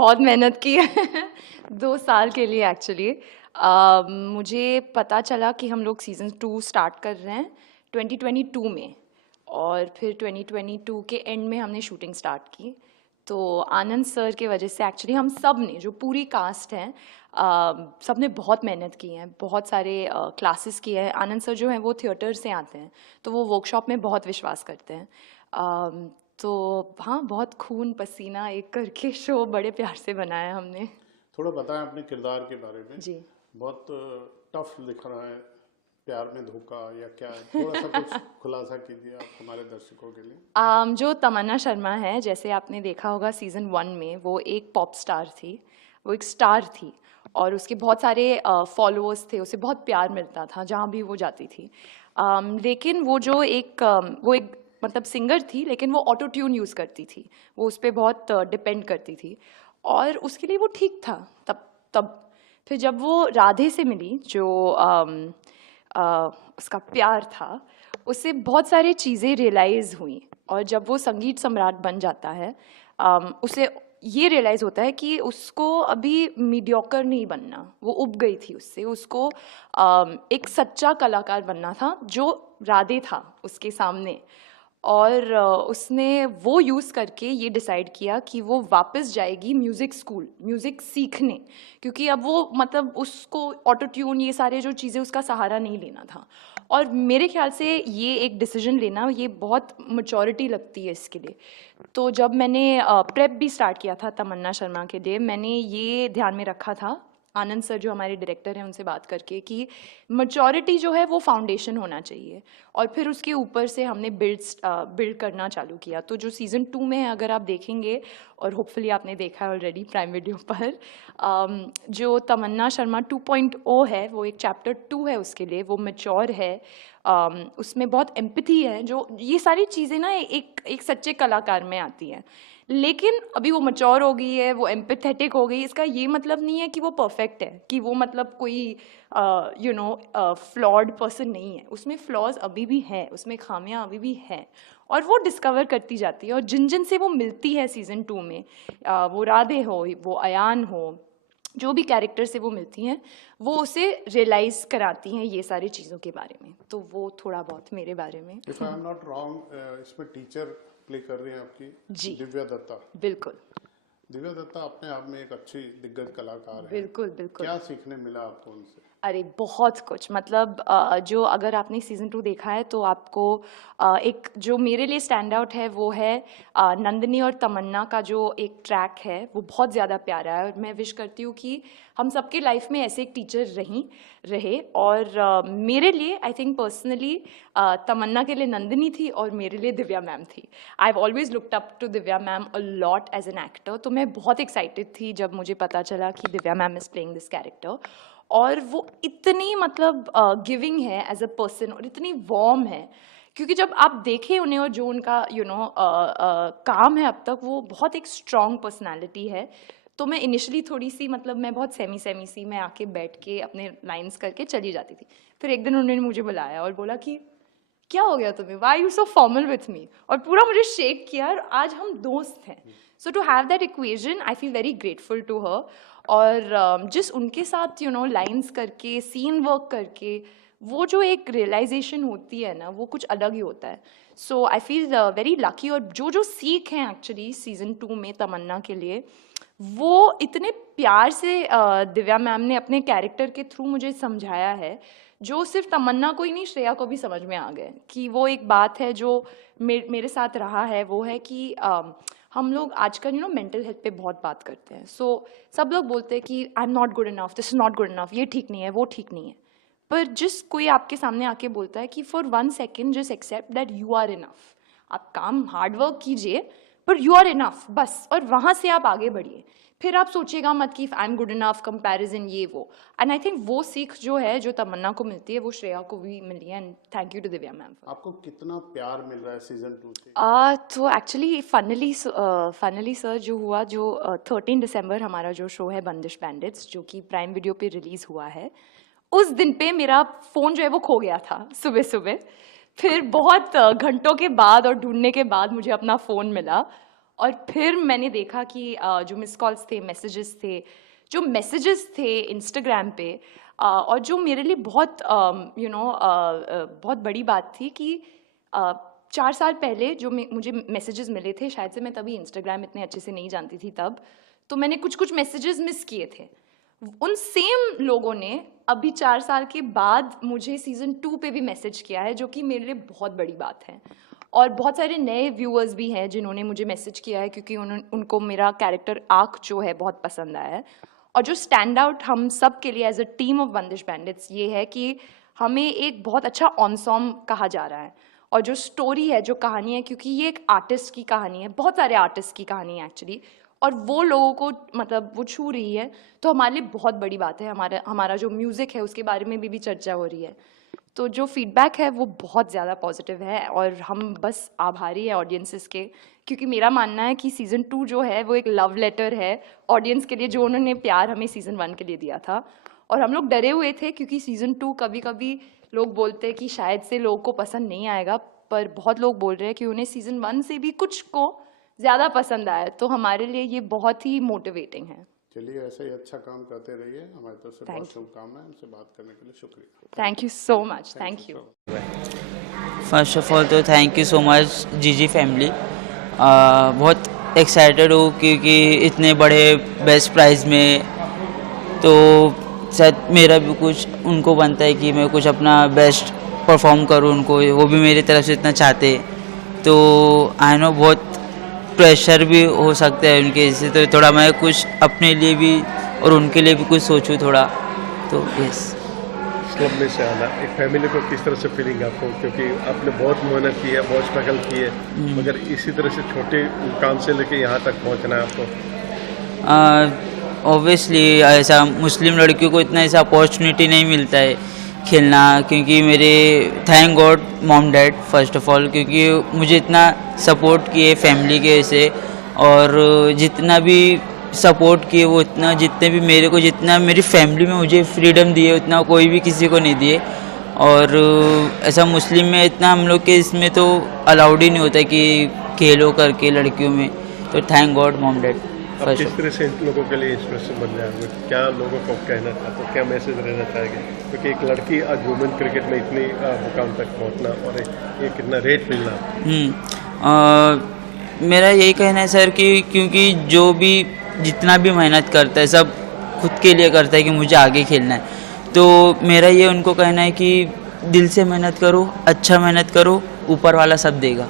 बहुत मेहनत की है 2 साल के लिए एक्चुअली। मुझे पता चला कि हम लोग सीज़न 2 स्टार्ट कर रहे हैं 2022 में, और फिर 2022 के एंड में हमने शूटिंग स्टार्ट की। तो आनंद सर के वजह से एक्चुअली हम सब ने, जो पूरी कास्ट है, सब ने बहुत मेहनत की है, बहुत सारे क्लासेस किए हैं। आनंद सर जो हैं वो थिएटर से आते हैं, तो वो वर्कशॉप में बहुत विश्वास करते हैं। तो हाँ, बहुत खून पसीना एक करके शो बड़े प्यार से बनाया हमने। थोड़ा बताएं अपने किरदार के बारे में। जी। बहुत टफ दिख रहा है, प्यार में धोखा या क्या है? थोड़ा सा कुछ खुलासा कीजिए आप हमारे दर्शकों के लिए। जो तमन्ना शर्मा है, जैसे आपने देखा होगा सीज़न 1 में, वो एक पॉप स्टार थी, वो एक स्टार थी, और उसके बहुत सारे फॉलोअर्स थे, उसे बहुत प्यार मिलता था जहाँ भी वो जाती थी। लेकिन वो एक मतलब सिंगर थी, लेकिन वो ऑटो ट्यून यूज़ करती थी, वो उस पर बहुत डिपेंड करती थी, और उसके लिए वो ठीक था तब तब फिर जब वो राधे से मिली, जो उसका प्यार था, उससे बहुत सारी चीज़ें रियलाइज़ हुई। और जब वो संगीत सम्राट बन जाता है, उसे ये रियलाइज़ होता है कि उसको अभी मीडियोकर नहीं बनना, वो उब गई थी उससे, उसको एक सच्चा कलाकार बनना था, जो राधे था उसके सामने। और उसने वो यूज़ करके ये डिसाइड किया कि वो वापस जाएगी म्यूज़िक स्कूल, म्यूज़िक सीखने, क्योंकि अब वो मतलब उसको ऑटो ट्यून ये सारे जो चीज़ें उसका सहारा नहीं लेना था। और मेरे ख्याल से ये एक डिसीजन लेना, ये बहुत मैच्योरिटी लगती है इसके लिए। तो जब मैंने प्रेप भी स्टार्ट किया था तमन्ना शर्मा के लिए, मैंने ये ध्यान में रखा था, आनंद सर जो हमारे डायरेक्टर हैं उनसे बात करके, कि मैच्योरिटी जो है वो फाउंडेशन होना चाहिए, और फिर उसके ऊपर से हमने बिल्ड करना चालू किया। तो जो सीज़न 2 में है, अगर आप देखेंगे, और होपफुली आपने देखा है ऑलरेडी प्राइम वीडियो पर, जो तमन्ना शर्मा 2.0 है, वो एक चैप्टर 2 है उसके लिए, वो मैच्योर है। उसमें बहुत एम्पैथी है, जो ये सारी चीज़ें ना एक सच्चे कलाकार में आती हैं। लेकिन अभी वो मैच्योर हो गई है, वो एम्पैथेटिक हो गई, इसका ये मतलब नहीं है कि वो परफेक्ट है, कि वो मतलब कोई फ्लॉड पर्सन नहीं है। उसमें फ्लॉज अभी भी हैं, उसमें खामियां अभी भी हैं, और वो डिस्कवर करती जाती है। और जिन जिन से वो मिलती है सीज़न 2 में, वो राधे हो, वो अयान हो, जो भी कैरेक्टर से वो मिलती हैं, वो उसे रियलाइज़ कराती हैं ये सारी चीज़ों के बारे में। तो वो थोड़ा बहुत मेरे बारे में। If I am not wrong, इसमें टीचर प्ले कर रही हैं आपकी जी, दिव्या दत्ता। बिल्कुल दिव्या दत्ता अपने आप में एक अच्छी दिग्गज कलाकार है। बिल्कुल बिल्कुल। क्या सीखने मिला आपको उनसे? अरे बहुत कुछ, मतलब जो अगर आपने सीज़न 2 देखा है, तो आपको एक जो मेरे लिए स्टैंड आउट है, वो है नंदिनी और तमन्ना का जो एक ट्रैक है, वो बहुत ज़्यादा प्यारा है। और मैं विश करती हूँ कि हम सबके लाइफ में ऐसे एक टीचर रहे। और मेरे लिए, आई थिंक पर्सनली, तमन्ना के लिए नंदिनी थी, और मेरे लिए दिव्या मैम थी। I have always looked up to Divya ma'am a lot as an actor. तो मैं बहुत एक्साइटेड थी जब मुझे पता चला कि Divya ma'am is playing this character. और वो इतनी मतलब गिविंग है एज अ पर्सन, और इतनी वार्म है, क्योंकि जब आप देखें उन्हें, और जो उनका काम है अब तक, वो बहुत एक स्ट्रॉन्ग पर्सनालिटी है। तो मैं इनिशियली थोड़ी सी, मतलब मैं बहुत सेमी सी, मैं आके बैठ के अपने लाइंस करके चली जाती थी। फिर एक दिन उन्होंने मुझे बुलाया और बोला कि क्या हो गया तुम्हें, why you so formal with me, और पूरा मुझे शेक किया, और आज हम दोस्त हैं। So to have that equation, I feel very grateful to her. और जिस उनके साथ लाइंस करके, सीन वर्क करके, वो जो एक रियलाइजेशन होती है ना, वो कुछ अलग ही होता है। सो आई फील वेरी लकी। और जो जो सीख हैं एक्चुअली सीज़न 2 में तमन्ना के लिए, वो इतने प्यार से दिव्या मैम ने अपने कैरेक्टर के थ्रू मुझे समझाया है, जो सिर्फ तमन्ना को ही नहीं, श्रेया को भी समझ में आ गए। कि वो एक बात है जो मेरे साथ रहा है, वो है कि हम लोग आजकल मेंटल हेल्थ पे बहुत बात करते हैं। सो सब लोग बोलते हैं कि I am not good enough, this is not good enough, ये ठीक नहीं है, वो ठीक नहीं है। पर जिस कोई आपके सामने आके बोलता है कि for 1 second just accept that you are enough, आप काम हार्ड वर्क कीजिए, पर यू आर इनफ बस, और वहाँ से आप आगे बढ़िए। फिर आप सोचिएगा मत कि I am good enough, comparison, ये वो। एंड आई थिंक वो सीख जो है, जो तमन्ना को मिलती है, वो श्रेया को भी मिली है। And thank you to Divya ma'am. आपको कितना प्यार मिल रहा है सीजन 2 से? तो एक्चुअली फनली सर जो हुआ, जो 13 दिसंबर हमारा जो शो है बंदिश बैंडिट्स, जो कि प्राइम वीडियो पे रिलीज़ हुआ है, उस दिन पे मेरा फ़ोन जो है वो खो गया था सुबह सुबह। फिर बहुत घंटों के बाद और ढूंढने के बाद मुझे अपना फ़ोन मिला, और फिर मैंने देखा कि जो मिस कॉल्स थे, मैसेजेस थे इंस्टाग्राम पे, और जो मेरे लिए बहुत बहुत बड़ी बात थी कि 4 साल पहले जो मुझे मैसेजेस मिले थे, शायद से मैं तभी इंस्टाग्राम इतने अच्छे से नहीं जानती थी तब, तो मैंने कुछ मैसेजेस मिस किए थे। उन सेम लोगों ने अभी 4 साल के बाद मुझे सीज़न 2 पे भी मैसेज किया है, जो कि मेरे लिए बहुत बड़ी बात है। और बहुत सारे नए व्यूअर्स भी हैं जिन्होंने मुझे मैसेज किया है, क्योंकि उनको मेरा कैरेक्टर आर्क जो है बहुत पसंद आया है। और जो स्टैंड आउट हम सब के लिए एज अ टीम ऑफ बंदिश बैंडिट्स ये है कि हमें एक बहुत अच्छा ऑनसॉम कहा जा रहा है, और जो स्टोरी है, जो कहानी है, क्योंकि ये एक आर्टिस्ट की कहानी है, बहुत सारे आर्टिस्ट की कहानी है एक्चुअली, और वो लोगों को मतलब वो छू रही है, तो हमारे लिए बहुत बड़ी बात है। हमारा जो म्यूज़िक है उसके बारे में भी चर्चा हो रही है। तो जो फीडबैक है वो बहुत ज़्यादा पॉजिटिव है, और हम बस आभारी हैं ऑडियंसेस के, क्योंकि मेरा मानना है कि सीज़न 2 जो है वो एक लव लेटर है ऑडियंस के लिए, जो उन्होंने प्यार हमें सीज़न 1 के लिए दिया था। और हम लोग डरे हुए थे, क्योंकि सीज़न 2 कभी कभी लोग बोलते हैं कि शायद से लोगों को पसंद नहीं आएगा, पर बहुत लोग बोल रहे हैं कि उन्हें सीज़न 1 से भी कुछ को ज़्यादा पसंद आया, तो हमारे लिए ये बहुत ही मोटिवेटिंग है। चलिए ऐसे ही अच्छा काम करते रहिए, हमारी तरफ से Thank बहुत you. शुभकामनाएं। हमसे बात करने के लिए शुक्रिया। Thank you so much. Thank you. First of all तो थैंक यू सो मच जीजी फैमिली। बहुत एक्साइटेड हूँ क्योंकि इतने बड़े बेस्ट प्राइज़ में, तो शायद मेरा भी कुछ उनको बनता है कि मैं कुछ अपना बेस्ट परफॉर्म करूँ उनको, वो भी मेरी तरफ से इतना चाहते। तो आई नो बहुत प्रेशर भी हो सकता है उनके, इससे तो थोड़ा मैं कुछ अपने लिए भी और उनके लिए भी कुछ सोचूं थोड़ा, तो यस। क्लब में से आना एक फैमिली को किस तरह से फीलिंग आपको, क्योंकि आपने बहुत मेहनत की है, बहुत स्ट्रगल की है, मगर इसी तरह से छोटे काम से लेके यहाँ तक पहुँचना है आपको? ऑब्वियसली ऐसा मुस्लिम लड़कियों को इतना ऐसा अपॉर्चुनिटी नहीं मिलता है खेलना, क्योंकि मेरे thank God mom dad first of all, क्योंकि मुझे इतना सपोर्ट किए फैमिली के से, और जितना भी सपोर्ट किए वो इतना, जितने भी मेरे को, जितना मेरी फैमिली में मुझे फ्रीडम दिए उतना कोई भी किसी को नहीं दिए। और ऐसा मुस्लिम में इतना हम लोग के इसमें तो अलाउड ही नहीं होता कि खेलो करके लड़कियों में, तो थैंक गॉड मॉम डैड। आप किस तरह से इन लोगों के लिए इंस्पिरेशन बन जाएंगे, क्या लोगों को कहना चाहते हो, क्या मैसेज देना चाहेंगे? क्योंकि एक लड़की आज वुमेन क्रिकेट में इतनी मुकाम तक पहुंचना और एक कितना रेट मिलना। मेरा यही कहना है सर कि क्योंकि जो भी जितना भी मेहनत करता है सब खुद के लिए करता है कि मुझे आगे खेलना है, तो मेरा ये उनको कहना है कि दिल से मेहनत करो, अच्छा मेहनत करो, ऊपर वाला सब देगा।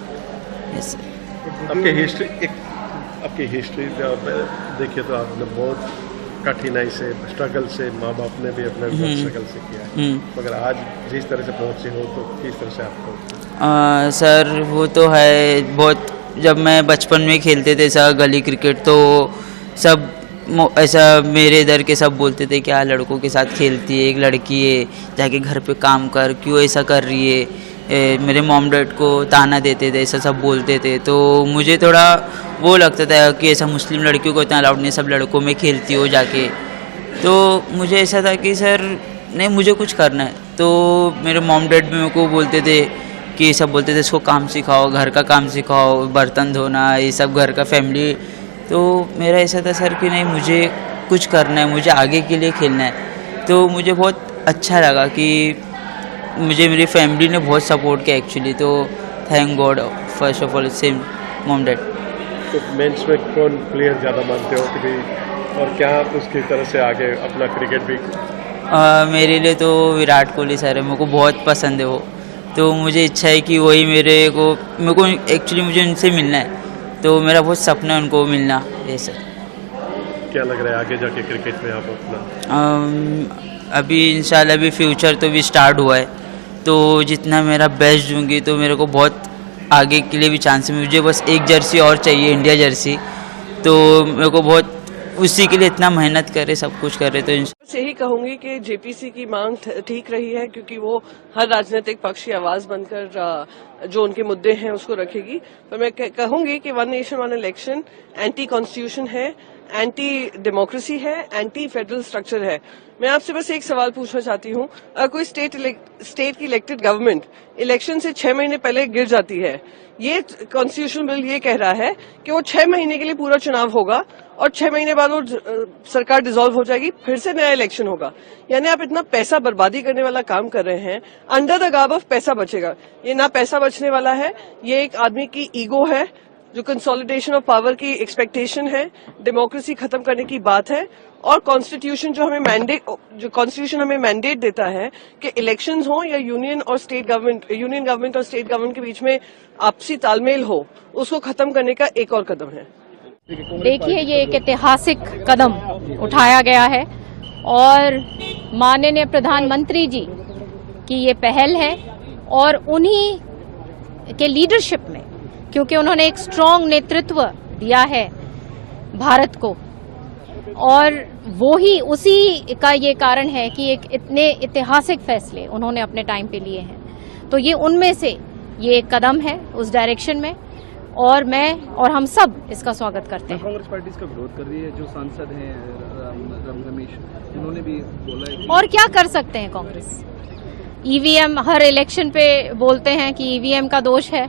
Yes sir. आपकी हिस्ट्री देखिए तो आपने बहुत कठिनाई से, स्ट्रगल से, माँ बाप ने भी अपने स्ट्रगल से किया है, मगर आज जिस तरह से पहुँचे हो तो किस तरह से आपको? सर वो तो है बहुत, जब मैं बचपन में खेलते थे ऐसा गली क्रिकेट, तो सब ऐसा मेरे इधर के सब बोलते थे क्या लड़कों के साथ खेलती है, एक लड़की है, जाके घर पे काम कर, क्यों ऐसा कर रही है। मेरे मॉम डैड को ताना देते थे, ऐसा सब बोलते थे, तो मुझे थोड़ा वो लगता था कि ऐसा मुस्लिम लड़कियों को इतना अलाउड नहीं, सब लड़कों में खेलती हो जाके। तो मुझे ऐसा था कि सर नहीं, मुझे कुछ करना है। तो मेरे मॉम डैड भी मेरे को बोलते थे कि सब बोलते थे इसको काम सिखाओ, घर का काम सिखाओ, बर्तन धोना, ये सब घर का फैमिली। तो मेरा ऐसा था सर कि नहीं, मुझे कुछ करना है, मुझे आगे के लिए खेलना है। तो मुझे बहुत अच्छा लगा कि मुझे मेरी फैमिली ने बहुत सपोर्ट किया एक्चुअली, तो thank God first of all same mom dad. तो मेंस में कौन प्लेयर ज़्यादा मानते हो कि भाई, और क्या उसकी तरह से आगे अपना क्रिकेट भी? मेरे लिए तो विराट कोहली सर है, मेरे को बहुत पसंद है वो, तो मुझे इच्छा है कि वही मेरे को एक्चुअली मुझे उनसे मिलना है, तो मेरा बहुत सपना है उनको मिलना। ये सर। क्या लग रहा है आगे जाके क्रिकेट में आप अपना? अभी इंशाल्लाह भी फ्यूचर तो भी स्टार्ट हुआ है, तो जितना मेरा बेस्ट दूंगी तो मेरे को बहुत आगे के लिए भी चांस है। मुझे बस एक जर्सी और चाहिए, इंडिया जर्सी, तो मेरे को बहुत उसी के लिए इतना मेहनत करे, सब कुछ करे। तो यही कहूंगी कि जेपीसी की मांग ठीक रही है, क्योंकि वो हर राजनीतिक पक्ष की आवाज बनकर जो उनके मुद्दे हैं उसको रखेगी। पर मैं कहूंगी कि one nation one election anti constitution है, एंटी डेमोक्रेसी है, एंटी फेडरल स्ट्रक्चर है। मैं आपसे बस एक सवाल पूछना चाहती हूँ, अगर कोई स्टेट की इलेक्टेड गवर्नमेंट इलेक्शन से 6 महीने पहले गिर जाती है, ये कॉन्स्टिट्यूशन बिल ये कह रहा है कि वो 6 महीने के लिए पूरा चुनाव होगा और 6 महीने बाद वो सरकार डिसॉल्व हो जाएगी, फिर से नया इलेक्शन होगा। यानी आप इतना पैसा बर्बादी करने वाला काम कर रहे हैं अंडर द गार्ब ऑफ पैसा बचेगा। ये ना पैसा बचने वाला है, ये एक आदमी की ईगो है, जो कंसोलिडेशन ऑफ पावर की एक्सपेक्टेशन है, डेमोक्रेसी खत्म करने की बात है। और कॉन्स्टिट्यूशन कॉन्स्टिट्यूशन हमें मैंडेट देता है कि इलेक्शंस हो या यूनियन गवर्नमेंट और स्टेट गवर्नमेंट के बीच में आपसी तालमेल हो, उसको खत्म करने का एक और कदम है। देखिए, ये एक ऐतिहासिक कदम उठाया गया है और माननीय प्रधानमंत्री जी की ये पहल है और उन्हीं के लीडरशिप में, क्योंकि उन्होंने एक स्ट्रांग नेतृत्व दिया है भारत को और वो ही उसी का ये कारण है कि एक इतने ऐतिहासिक फैसले उन्होंने अपने टाइम पे लिए हैं। तो ये उनमें से ये एक कदम है उस डायरेक्शन में और मैं और हम सब इसका स्वागत करते हैं। कांग्रेस पार्टी इसका विरोध कर रही है, जो सांसद हैं रमेश, उन्होंने भी बोला है कि और क्या कर सकते हैं कांग्रेस? ईवीएम हर इलेक्शन पे बोलते हैं कि ईवीएम का दोष है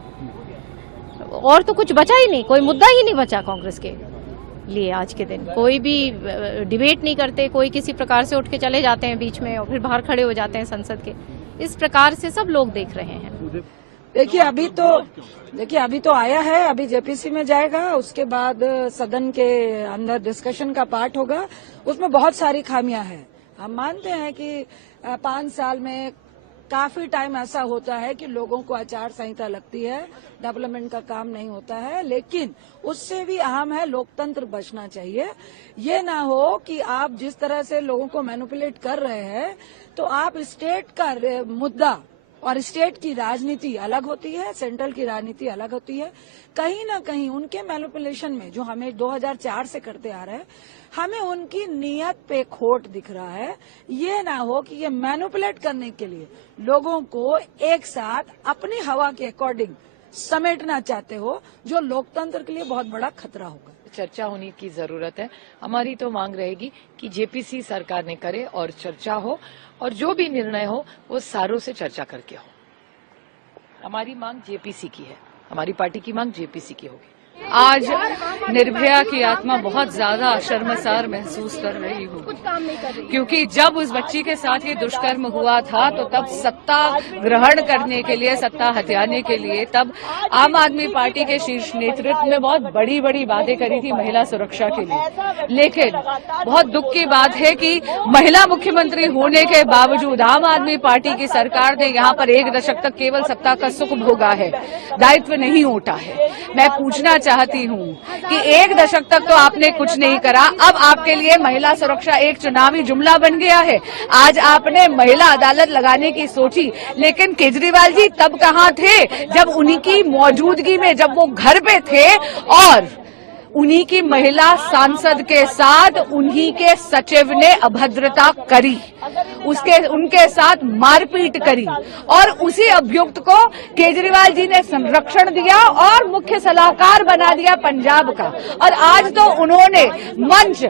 और तो कुछ बचा ही नहीं, कोई मुद्दा ही नहीं बचा कांग्रेस के लिए। आज के दिन कोई भी डिबेट नहीं करते, कोई किसी प्रकार से उठ के चले जाते हैं बीच में और फिर बाहर खड़े हो जाते हैं संसद के। इस प्रकार से सब लोग देख रहे हैं। देखिए अभी तो आया है, अभी जेपीसी में जाएगा, उसके बाद सदन के अंदर डिस्कशन का पार्ट होगा। उसमें बहुत सारी खामियां हैं। हम मानते हैं कि 5 साल में काफी टाइम ऐसा होता है कि लोगों को आचार संहिता लगती है, डेवलपमेंट का काम नहीं होता है, लेकिन उससे भी अहम है लोकतंत्र बचना चाहिए। ये ना हो कि आप जिस तरह से लोगों को मैनिपुलेट कर रहे हैं, तो आप स्टेट का मुद्दा और स्टेट की राजनीति अलग होती है, सेंट्रल की राजनीति अलग होती है। कहीं ना कहीं उनके मैनिपुलेशन में, जो हमें 2004 से करते आ रहे हैं, हमें उनकी नीयत पे खोट दिख रहा है। ये ना हो कि ये मैनिपुलेट करने के लिए लोगों को एक साथ अपनी हवा के अकॉर्डिंग समेटना चाहते हो, जो लोकतंत्र के लिए बहुत बड़ा खतरा होगा। चर्चा होने की जरूरत है। हमारी तो मांग रहेगी कि जेपीसी सरकार ने करे और चर्चा हो और जो भी निर्णय हो वो सारों से चर्चा करके हो। हमारी मांग जेपीसी की है, हमारी पार्टी की मांग जेपीसी की होगी। आज निर्भया की आत्मा बहुत ज्यादा शर्मसार महसूस कर रही हूँ, क्योंकि जब उस बच्ची के साथ ये दुष्कर्म हुआ था तो तब सत्ता ग्रहण करने के लिए, सत्ता हथियाने के लिए तब आम आदमी पार्टी के शीर्ष नेतृत्व में बहुत बड़ी बड़ी बातें करी थी महिला सुरक्षा के लिए। लेकिन बहुत दुख की बात है कि महिला मुख्यमंत्री होने के बावजूद आम आदमी पार्टी की सरकार ने यहाँ पर 1 दशक तक केवल सत्ता का सुख भोगा है, दायित्व नहीं उठा है। मैं पूछना चाहती हूँ कि 1 दशक तक तो आपने कुछ नहीं करा, अब आपके लिए महिला सुरक्षा एक चुनावी जुमला बन गया है। आज आपने महिला अदालत लगाने की सोची, लेकिन केजरीवाल जी तब कहाँ थे जब उन्हीं की मौजूदगी में, जब वो घर पे थे और उन्हीं की महिला सांसद के साथ उन्हीं के सचिव ने अभद्रता करी, उनके साथ मारपीट करी और उसी अभियुक्त को केजरीवाल जी ने संरक्षण दिया और मुख्य सलाहकार बना दिया पंजाब का। और आज तो उन्होंने मंच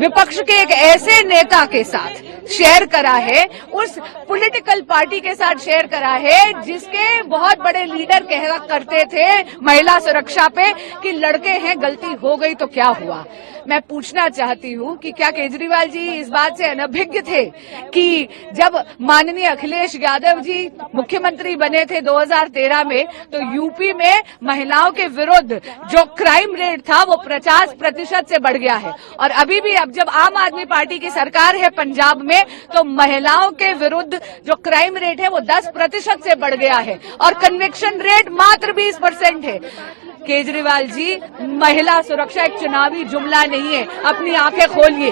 विपक्ष के एक ऐसे नेता के साथ शेयर करा है, उस पॉलिटिकल पार्टी के साथ शेयर करा है जिसके बहुत बड़े लीडर कहा करते थे महिला सुरक्षा पे कि लड़के हैं, गलती हो गई तो क्या हुआ। मैं पूछना चाहती हूँ कि क्या केजरीवाल जी इस बात से अनभिज्ञ थे कि जब माननीय अखिलेश यादव जी मुख्यमंत्री बने थे 2013 में, तो यूपी में महिलाओं के विरुद्ध जो क्राइम रेट था वो 50% से बढ़ गया है। और अभी भी अब जब आम आदमी पार्टी की सरकार है पंजाब में, तो महिलाओं के विरुद्ध जो क्राइम रेट है वो 10% से बढ़ गया है और कन्विक्शन रेट मात्र 20% है। केजरीवाल जी, महिला सुरक्षा एक चुनावी जुमला नहीं है, अपनी आंखें खोलिए।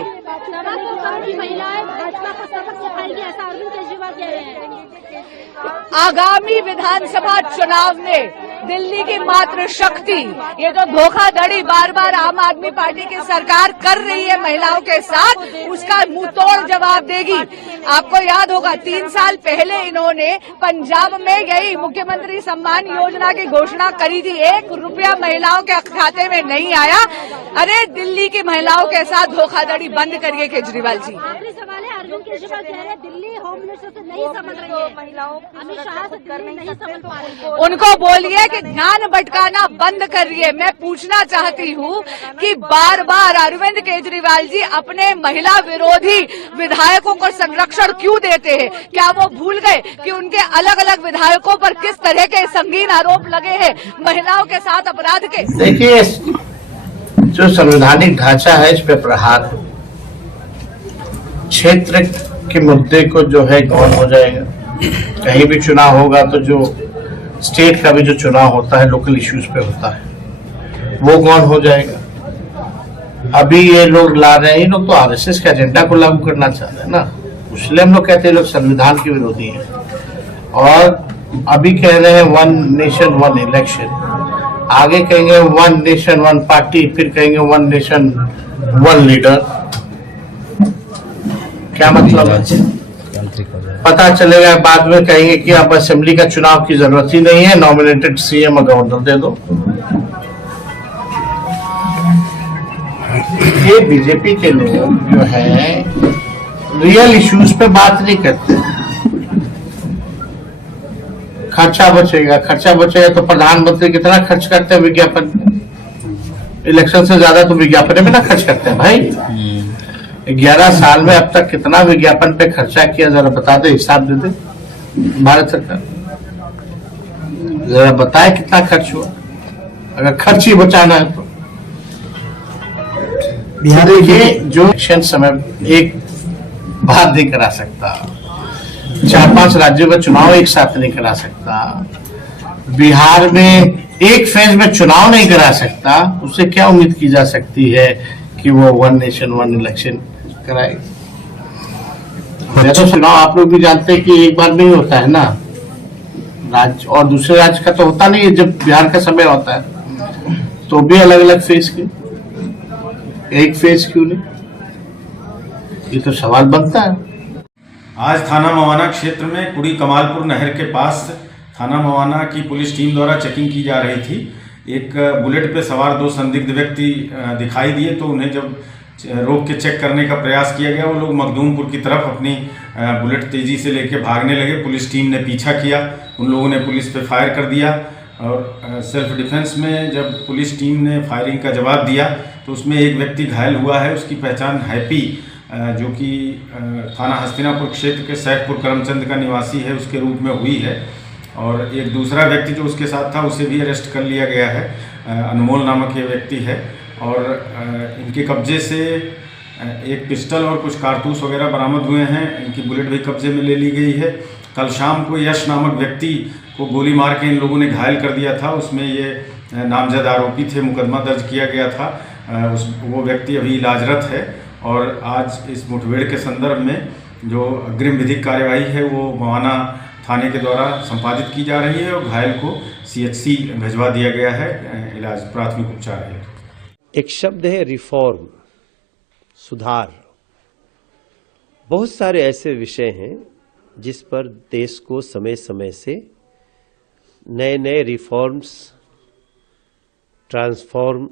आगामी विधानसभा चुनाव में दिल्ली की मात्र शक्ति, ये जो धोखाधड़ी बार बार आम आदमी पार्टी की सरकार कर रही है महिलाओं के साथ, उसका मुंहतोड़ जवाब देगी। आपको याद होगा 3 साल पहले इन्होंने पंजाब में यही मुख्यमंत्री सम्मान योजना की घोषणा करी थी, 1 रुपया महिलाओं के खाते में नहीं आया। अरे दिल्ली की महिलाओं के साथ धोखाधड़ी बंद करिए केजरीवाल जी। आखिरी सवाल है, अरविंद केजरीवाल कह रहे हैं दिल्ली होम मिनिस्टर से नहीं समझ रही है, महिलाओं अमित शाह से दिल्ली नहीं समझ पा रही है। उनको बोलिए कि ध्यान भटकाना बंद करिए। मैं पूछना चाहती हूँ कि बार बार अरविंद केजरीवाल जी अपने महिला विरोधी विधायकों को संरक्षण क्यों देते हैं? क्या वो भूल गए कि उनके अलग अलग विधायकों पर किस तरह के संगीन आरोप लगे हैं महिलाओं के साथ अपराध के? देखिए, जो संवैधानिक ढांचा है इस पे प्रहार है। क्षेत्र के मुद्दे को जो है गौन हो जाएगा। कहीं भी चुनाव होगा तो जो स्टेट का भी जो चुनाव होता है लोकल इश्यूज पे होता है, वो गौन हो जाएगा। अभी ये लोग ला रहे हैं, ये लोग तो आरएसएस के एजेंडा को लागू करना चाह रहे हैं ना, इसलिए हम लोग कहते हैं लोग संविधान के विरोधी हैं। और अभी कह रहे हैं 1 नेशन 1 इलेक्शन, आगे कहेंगे 1 नेशन 1 पार्टी, फिर कहेंगे 1 नेशन 1 लीडर। क्या मतलब है? पता चलेगा बाद में कहेंगे कि अब असेंबली का चुनाव की जरूरत ही नहीं है, नॉमिनेटेड सीएम और गवर्नर दे दो। ये बीजेपी के लोग जो है रियल इश्यूज पे बात नहीं करते। खर्चा बचेगा तो प्रधानमंत्री कितना खर्च करते हैं विज्ञापन? इलेक्शन से ज्यादा तो विज्ञापन में ना खर्च करते हैं भाई। 11 साल में अब तक कितना विज्ञापन पे खर्चा किया, जरा बता दे, हिसाब दे दे भारत सरकार, जरा बताए कितना खर्च हुआ, अगर खर्च ही बचाना है तो। देखिए, जो इलेक्शन समय एक बार नहीं करा सकता, 4-5 राज्यों का चुनाव एक साथ नहीं करा सकता, बिहार में एक फेज में चुनाव नहीं करा सकता, उससे क्या उम्मीद की जा सकती है कि वो 1 नेशन 1 इलेक्शन कराए? तो चुनाव आप लोग भी जानते हैं कि एक बार नहीं होता है ना, राज्य और दूसरे राज्य का तो होता नहीं है। जब बिहार का समय होता है तो भी अलग अलग फेज के, एक फेज क्यों नहीं? ये तो सवाल बनता है। आज थाना मवाना क्षेत्र में कुड़ी कमालपुर नहर के पास थाना मवाना की पुलिस टीम द्वारा चेकिंग की जा रही थी। एक बुलेट पे सवार 2 संदिग्ध व्यक्ति दिखाई दिए, तो उन्हें जब रोक के चेक करने का प्रयास किया गया, वो लोग मखदूमपुर की तरफ अपनी बुलेट तेजी से लेके भागने लगे। पुलिस टीम ने पीछा किया, उन लोगों ने पुलिस पे फायर कर दिया और सेल्फ डिफेंस में जब पुलिस टीम ने फायरिंग का जवाब दिया तो उसमें एक व्यक्ति घायल हुआ है। उसकी पहचान हैप्पी, जो कि थाना हस्तिनापुर क्षेत्र के सैफपुर करमचंद का निवासी है, उसके रूप में हुई है। और एक दूसरा व्यक्ति जो उसके साथ था उसे भी अरेस्ट कर लिया गया है, अनमोल नामक ये व्यक्ति है। और इनके कब्जे से एक पिस्टल और कुछ कारतूस वगैरह बरामद हुए हैं। इनकी बुलेट भी कब्जे में ले ली गई है। कल शाम को यश नामक व्यक्ति को गोली मार के इन लोगों ने घायल कर दिया था, उसमें ये नामजद आरोपी थे, मुकदमा दर्ज किया गया था। वो व्यक्ति अभी इलाजरत है और आज इस मुठभेड़ के संदर्भ में जो अग्रिम विधिक कार्यवाही है वो मवाना थाने के द्वारा संपादित की जा रही है और घायल को CHC भिजवा दिया गया है इलाज प्राथमिक उपचार है। एक शब्द है रिफॉर्म, सुधार। बहुत सारे ऐसे विषय हैं जिस पर देश को समय समय से नए नए रिफॉर्म्स, ट्रांसफॉर्म,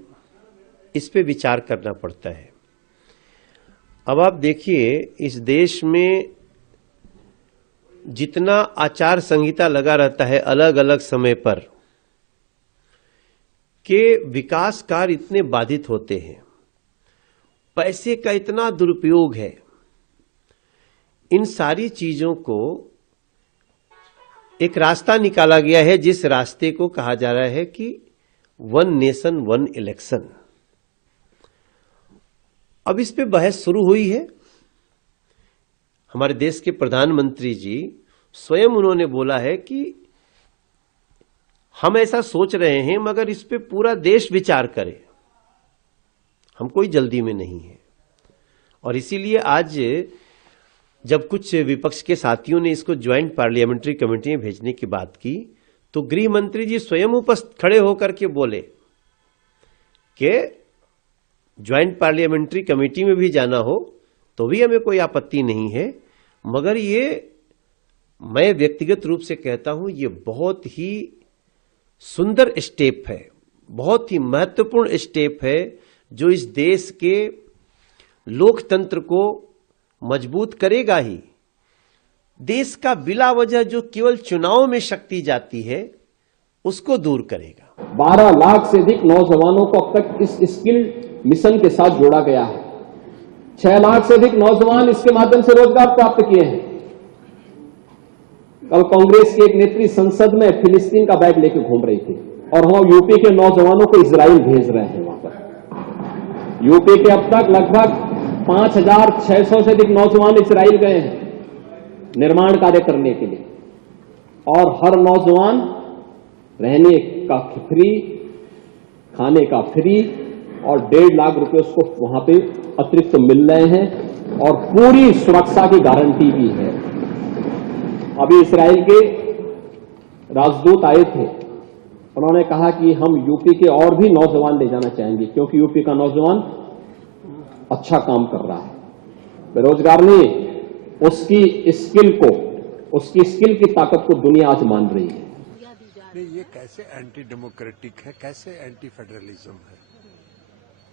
इस पे विचार करना पड़ता है। अब आप देखिए, इस देश में जितना आचार संहिता लगा रहता है अलग अलग समय पर, के विकास कार्य इतने बाधित होते हैं, पैसे का इतना दुरुपयोग है। इन सारी चीजों को एक रास्ता निकाला गया है, जिस रास्ते को कहा जा रहा है कि 1 नेशन 1 इलेक्शन। अब इस पे बहस शुरू हुई है। हमारे देश के प्रधानमंत्री जी स्वयं उन्होंने बोला है कि हम ऐसा सोच रहे हैं, मगर इस पे पूरा देश विचार करे, हम कोई जल्दी में नहीं है। और इसीलिए आज जब कुछ विपक्ष के साथियों ने इसको ज्वाइंट पार्लियामेंट्री कमेटी में भेजने की बात की, तो तो गृह मंत्री जी स्वयं उपस्थित खड़े होकर के बोले कि ज्वाइंट पार्लियामेंट्री कमेटी में भी जाना हो तो भी हमें कोई आपत्ति नहीं है, मगर ये मैं व्यक्तिगत रूप से कहता हूं ये बहुत ही सुंदर स्टेप है, बहुत ही महत्वपूर्ण स्टेप है जो इस देश के लोकतंत्र को मजबूत करेगा ही। देश का बिला वजह जो केवल चुनाव में शक्ति जाती है उसको दूर करेगा। 12 लाख से अधिक नौजवानों को अब तक इस स्किल मिशन के साथ जोड़ा गया है। 6 लाख से अधिक नौजवान इसके माध्यम से रोजगार प्राप्त किए हैं। कल कांग्रेस के एक नेत्री संसद में फिलिस्तीन का बैग लेकर घूम रही थी और हम यूपी के नौजवानों को इजराइल भेज रहे हैं। वहां पर यूपी के अब तक लगभग 5,600 से अधिक नौजवान इजराइल गए हैं निर्माण कार्य करने के लिए, और हर नौजवान रहने का फ्री, खाने का फ्री और 1.5 लाख रुपए उसको वहां पे अतिरिक्त मिल रहे हैं और पूरी सुरक्षा की गारंटी भी है। अभी इजराइल के राजदूत आए थे, उन्होंने कहा कि हम यूपी के और भी नौजवान ले जाना चाहेंगे क्योंकि यूपी का नौजवान अच्छा काम कर रहा है, बेरोजगार नहीं, उसकी स्किल की ताकत को दुनिया आज मान रही है। ये कैसे एंटी डेमोक्रेटिक है, कैसे एंटी फेडरलिज्म है।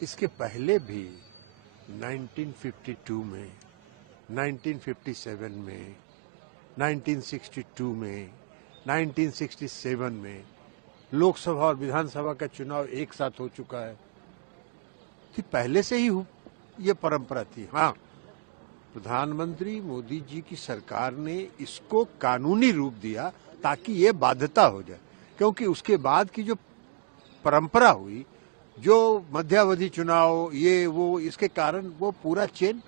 इसके पहले भी 1952 में, 1957 में, 1962 में, 1967 में लोकसभा और विधानसभा का चुनाव एक साथ हो चुका है। कि पहले से ही ये परंपरा थी। हाँ, प्रधानमंत्री मोदी जी की सरकार ने इसको कानूनी रूप दिया ताकि ये बाध्यता हो जाए, क्योंकि उसके बाद की जो परंपरा हुई, जो मध्यावधि चुनाव ये वो, इसके कारण वो पूरा चेन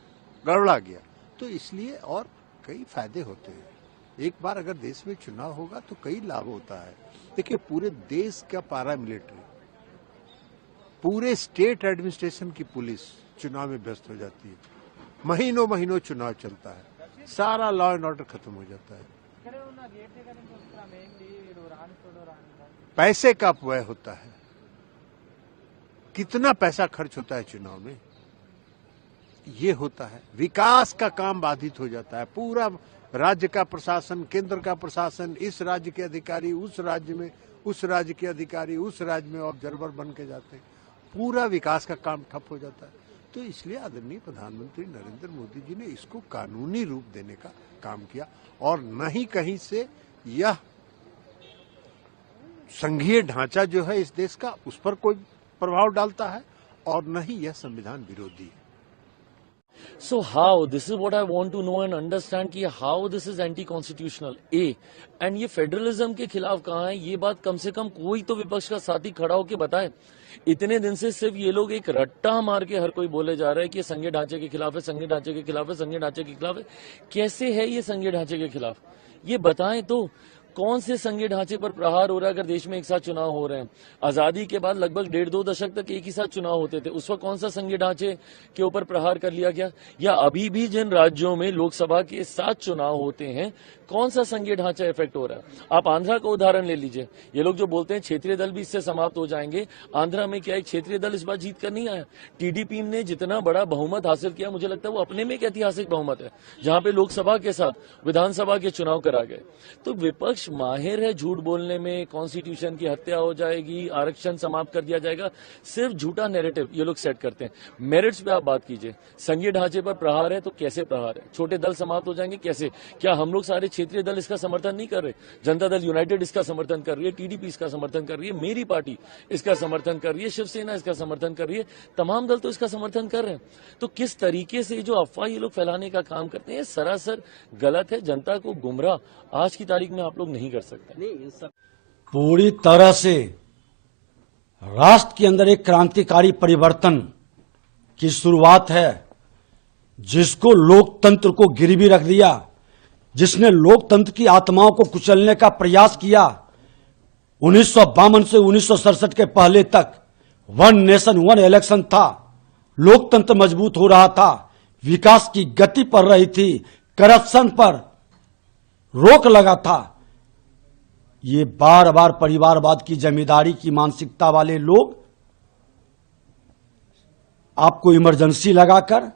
गड़बड़ा गया। तो इसलिए और कई फायदे होते हैं। एक बार अगर देश में चुनाव होगा तो कई लाभ होता है। देखिए, पूरे देश का पैरामिलिट्री, पूरे स्टेट एडमिनिस्ट्रेशन की पुलिस चुनाव में व्यस्त हो जाती है। महीनों महीनों चुनाव चलता है, सारा लॉ एंड ऑर्डर खत्म हो जाता है। पैसे का व्यय होता है, कितना पैसा खर्च होता है चुनाव में, ये होता है। विकास का काम बाधित हो जाता है। पूरा राज्य का प्रशासन, केंद्र का प्रशासन, इस राज्य के अधिकारी उस राज्य में, उस राज्य के अधिकारी उस राज्य में ऑब्जर्वर बन के जाते हैं। पूरा विकास का काम ठप हो जाता है। तो इसलिए आदरणीय प्रधानमंत्री नरेंद्र मोदी जी ने इसको कानूनी रूप देने का काम किया, और न ही कहीं से यह संघीय ढांचा जो है इस देश का, उस पर कोई प्रभाव डालता है, और न ही यह संविधान विरोधी है। So how, this is what I want to know and understand कि how this is anti-constitutional, A, and ये फेडरलिज्म के खिलाफ कहाँ है, ये बात कम से कम कोई तो विपक्ष का साथी खड़ा होकर बताए। इतने दिन से सिर्फ ये लोग एक रट्टा मार के हर कोई बोले जा रहा है कि संघीय ढांचे के खिलाफ है, संघीय ढांचे के खिलाफ है, संघीय ढांचे के खिलाफ है। कैसे है ये संघीय ढांचे के खिलाफ, ये बताएं तो। कौन से संघीय ढांचे पर प्रहार हो रहा है अगर देश में एक साथ चुनाव हो रहे हैं? आजादी के बाद लगभग 1.5-2 दशक तक एक ही साथ चुनाव होते थे, उस वक्त कौन सा संघीय ढांचे के ऊपर प्रहार कर लिया गया? या अभी भी जिन राज्यों में लोकसभा के साथ चुनाव होते हैं, कौन सा संघीय ढांचा इफेक्ट हो रहा है? आप आंध्रा का उदाहरण ले लीजिए। ये लोग जो बोलते हैं क्षेत्रीय दल भी इससे समाप्त हो जाएंगे, आंध्रा में क्या एक क्षेत्रीय दल इस बार जीत कर नहीं आया? टीडीपी ने जितना बड़ा बहुमत हासिल किया, मुझे लगता है वो अपने में एक ऐतिहासिक बहुमत है, जहां पे लोकसभा के साथ विधानसभा के चुनाव करा गए। तो विपक्ष माहिर है झूठ बोलने में, कॉन्स्टिट्यूशन की हत्या हो जाएगी, आरक्षण समाप्त कर दिया जाएगा, सिर्फ झूठा नैरेटिव ये लोग सेट करते हैं। मेरिट्स पे आप बात कीजिए, संघीय ढांचे पर प्रहार है तो कैसे प्रहार है? छोटे दल समाप्त हो जाएंगे कैसे? क्या हम लोग सारे क्षेत्रीय दल इसका समर्थन नहीं कर रहे? जनता दल यूनाइटेड इसका समर्थन कर रही है, टीडीपी इसका समर्थन कर रही है, मेरी पार्टी इसका समर्थन कर रही है, शिवसेना इसका समर्थन कर रही है, तमाम दल तो इसका समर्थन कर रहे हैं। तो किस तरीके से जो अफवाह ये लोग फैलाने का काम करते हैं, सरासर गलत है। जनता को गुमराह आज की तारीख में आप लोग नहीं कर सकते। पूरी तरह से राष्ट्र के अंदर एक क्रांतिकारी परिवर्तन की शुरुआत है, जिसको लोकतंत्र को गिरवी रख दिया, जिसने लोकतंत्र की आत्माओं को कुचलने का प्रयास किया। 1952 से 1967 के पहले तक 1 नेशन 1 इलेक्शन था, लोकतंत्र मजबूत हो रहा था, विकास की गति बढ़ रही थी, करप्शन पर रोक लगा था। ये बार बार परिवारवाद की जमींदारी की मानसिकता वाले लोग आपको इमरजेंसी लगाकर,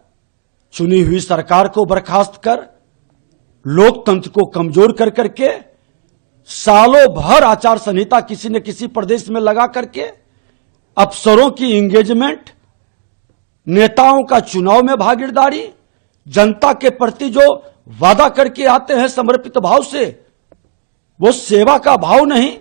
चुनी हुई सरकार को बर्खास्त कर, लोकतंत्र को कमजोर कर करके, सालों भर आचार संहिता किसी न किसी प्रदेश में लगा करके, अफसरों की एंगेजमेंट, नेताओं का चुनाव में भागीदारी, जनता के प्रति जो वादा करके आते हैं समर्पित भाव से, वो सेवा का भाव नहीं,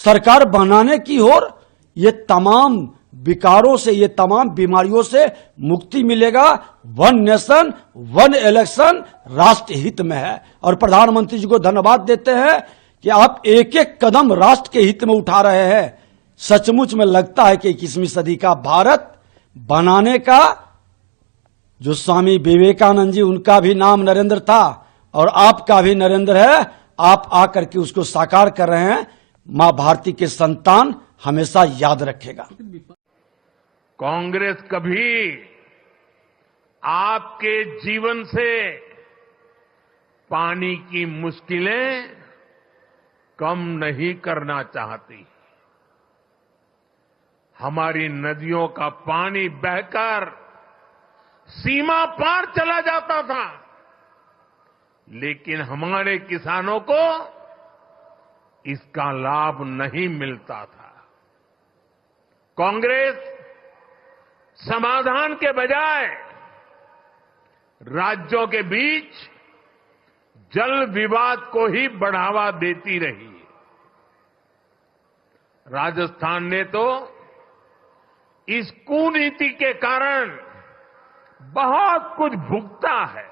सरकार बनाने की ओर, ये तमाम विकारों से, ये तमाम बीमारियों से मुक्ति मिलेगा। वन नेशन वन इलेक्शन राष्ट्र हित में है। और प्रधानमंत्री जी को धन्यवाद देते हैं कि आप एक एक कदम राष्ट्र के हित में उठा रहे हैं। सचमुच में लगता है कि 21वीं सदी का भारत बनाने का, जो स्वामी विवेकानंद जी, उनका भी नाम नरेंद्र था और आपका भी नरेंद्र है, आप आकर के उसको साकार कर रहे हैं। मां भारती के संतान हमेशा याद रखेगा। कांग्रेस कभी आपके जीवन से पानी की मुश्किलें कम नहीं करना चाहती। हमारी नदियों का पानी बहकर सीमा पार चला जाता था, लेकिन हमारे किसानों को इसका लाभ नहीं मिलता था। कांग्रेस समाधान के बजाय राज्यों के बीच जल विवाद को ही बढ़ावा देती रही। राजस्थान ने तो इस कुनीति के कारण बहुत कुछ भुगता है।